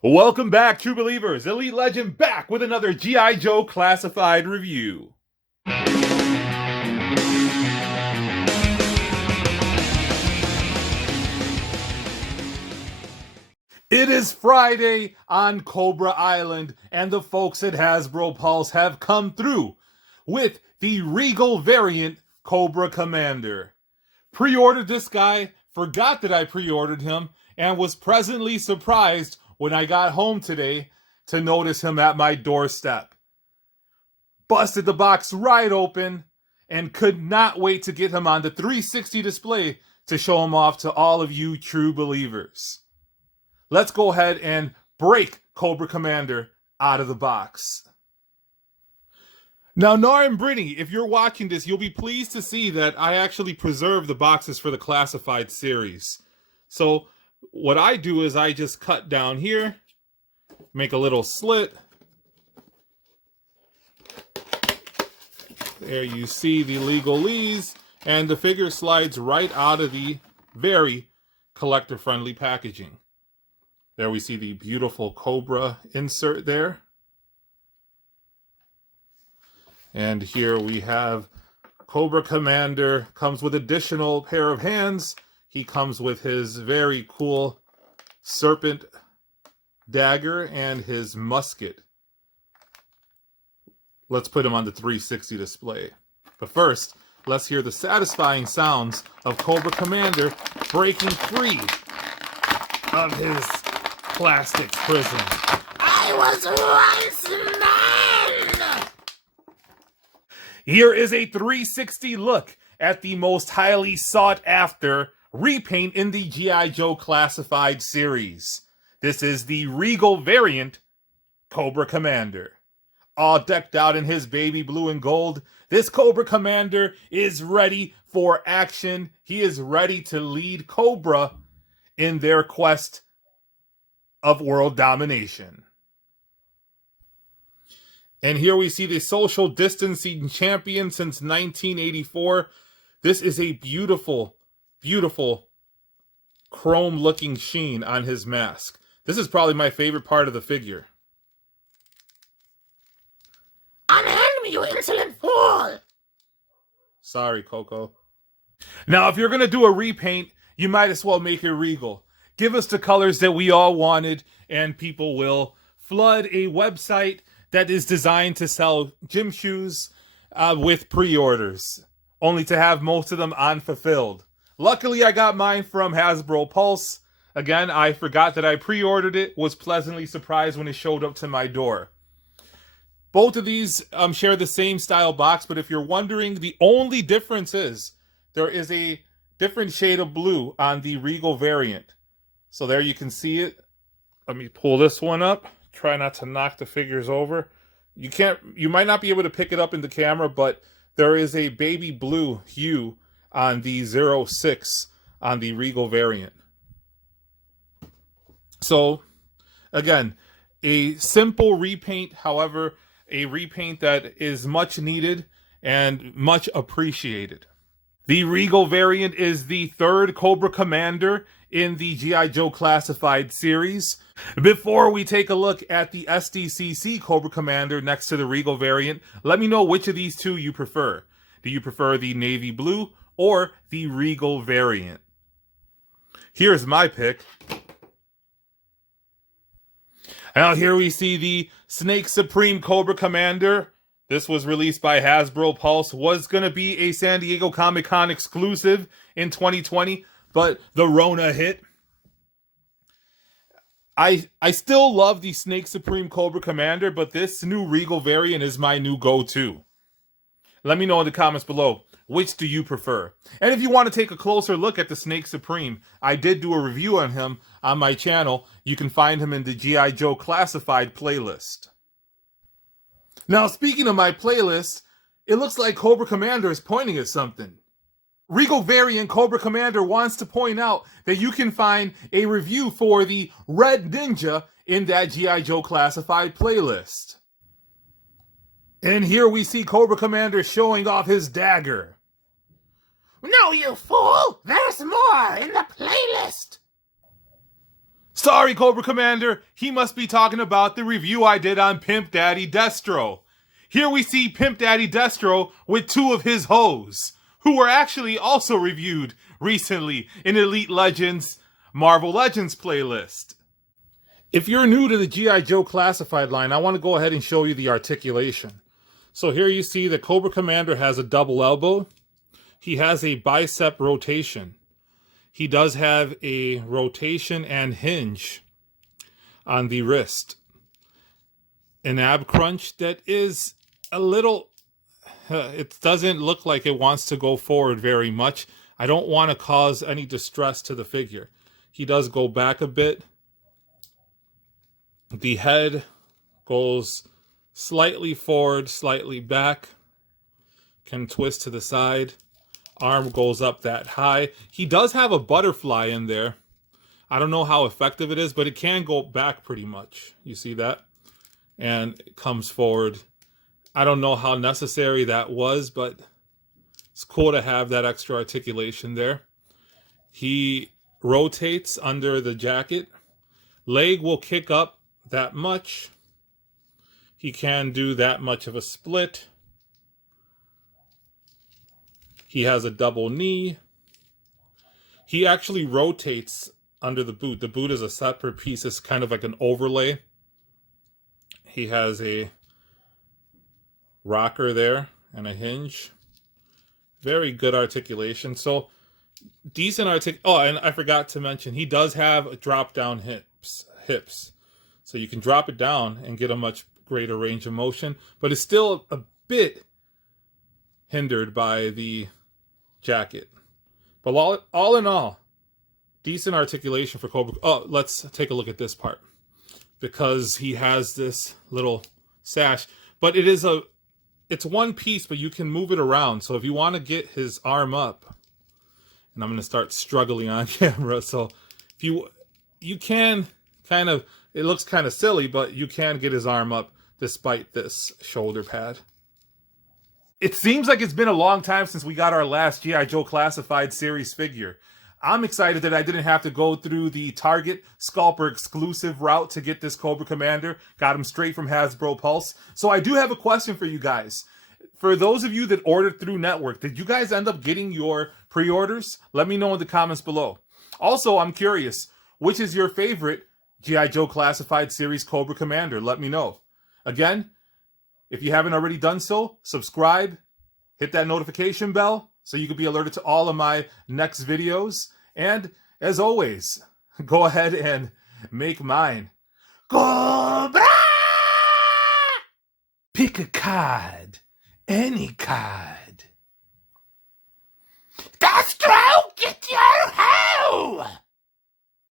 Welcome back, true believers. Elite Legend back with another G.I. Joe classified review. It is Friday on Cobra Island, and the folks at Hasbro Pulse have come through with the Regal Variant Cobra Commander. Pre-ordered this guy, forgot that I pre-ordered him, and was pleasantly surprised when I got home today to notice him at my doorstep. Busted the box right open and could not wait to get him on the 360 display to show him off to all of you true believers. Let's go ahead and break Cobra Commander out of the box. Now, Nora and Brittany, if you're watching this, you'll be pleased to see that I actually preserved the boxes for the classified series. So what I do is I just cut down here, make a little slit. There you see the legalese, and the figure slides right out of the very collector-friendly packaging. There we see the beautiful Cobra insert there. And here we have Cobra Commander, comes with additional pair of hands. He comes with his very cool serpent dagger and his musket. Let's put him on the 360 display. But first, let's hear the satisfying sounds of Cobra Commander breaking free of his plastic prison. I was once man! Here is a 360 look at the most highly sought after repaint in the G.I. Joe classified series. This is the Regal Variant Cobra Commander. All decked out in his baby blue and gold, this Cobra Commander is ready for action. He is ready to lead Cobra in their quest of world domination. And here we see the social distancing champion since 1984. This is a beautiful, beautiful chrome looking sheen on his mask. This is probably my favorite part of the figure. Unhand me, you insolent fool! Sorry, Coco. Now, if you're going to do a repaint, you might as well make it Regal. Give us the colors that we all wanted, and people will flood a website that is designed to sell gym shoes with pre-orders, only to have most of them unfulfilled. Luckily, I got mine from Hasbro Pulse. Again, I forgot that I pre-ordered it, was pleasantly surprised when it showed up to my door. Both of these share the same style box, but if you're wondering, the only difference is there is a different shade of blue on the Regal Variant. So there you can see it. Let me pull this one up. Try not to knock the figures over. You might not be able to pick it up in the camera, but there is a baby blue hue on the 06 on the Regal Variant. So again, a simple repaint, however, a repaint that is much needed and much appreciated. The Regal Variant is the third Cobra Commander in the G.I. Joe Classified series. Before we take a look at the SDCC Cobra Commander next to the Regal Variant, let me know which of these two you prefer. Do you prefer the navy blue or the Regal Variant? Here's my pick. Now here we see the Snake Supreme Cobra Commander. This was released by Hasbro Pulse. Was going to be a San Diego Comic-Con exclusive in 2020, but the Rona hit. I still love the Snake Supreme Cobra Commander, but this new Regal Variant is my new go-to. Let me know in the comments below, which do you prefer? And if you want to take a closer look at the Snake Supreme, I did do a review on him on my channel. You can find him in the G.I. Joe Classified playlist. Now, speaking of my playlist, it looks like Cobra Commander is pointing at something. Regal Variant Cobra Commander wants to point out that you can find a review for the Red Ninja in that G.I. Joe Classified playlist. And here we see Cobra Commander showing off his dagger. No, you fool! There's more in the playlist! Sorry, Cobra Commander, he must be talking about the review I did on Pimp Daddy Destro. Here we see Pimp Daddy Destro with two of his hoes, who were actually also reviewed recently in Elite Legends Marvel Legends playlist. If you're new to the G.I. Joe Classified line, I want to go ahead and show you the articulation. So here you see the Cobra Commander has a double elbow. He has a bicep rotation. He does have a rotation and hinge on the wrist. An ab crunch that is a little... it doesn't look like it wants to go forward very much. I don't want to cause any distress to the figure. He does go back a bit. The head goes slightly forward, slightly back. Can twist to the side. Arm goes up that high. He does have a butterfly in there. I don't know how effective it is, but it can go back pretty much. You see that? And it comes forward. I don't know how necessary that was, but it's cool to have that extra articulation there. He rotates under the jacket. Leg will kick up that much. He can do that much of a split. He has a double knee. He actually rotates under the boot. The boot is a separate piece. It's kind of like an overlay. He has a rocker there and a hinge. Very good articulation. So decent Oh, and I forgot to mention, he does have drop down hips. So you can drop it down and get a much greater range of motion, but it's still a bit hindered by the jacket. But all in all, decent articulation for Cobra. Oh, let's take a look at this part, because he has this little sash, but it's one piece, but you can move it around. So if you want to get his arm up, and I'm going to start struggling on camera, so if you can kind of, it looks kind of silly, but you can get his arm up despite this shoulder pad. It seems like it's been a long time since we got our last G.I. Joe Classified series figure. I'm excited that I didn't have to go through the Target Scalper exclusive route to get this Cobra Commander. Got him straight from Hasbro Pulse. So I do have a question for you guys. For those of you that ordered through Network, did you guys end up getting your pre-orders? Let me know in the comments below. Also, I'm curious, which is your favorite G.I. Joe Classified series Cobra Commander? Let me know. Again, if you haven't already done so, subscribe, hit that notification bell so you can be alerted to all of my next videos. And as always, go ahead and make mine Cobra! Pick a card, any card.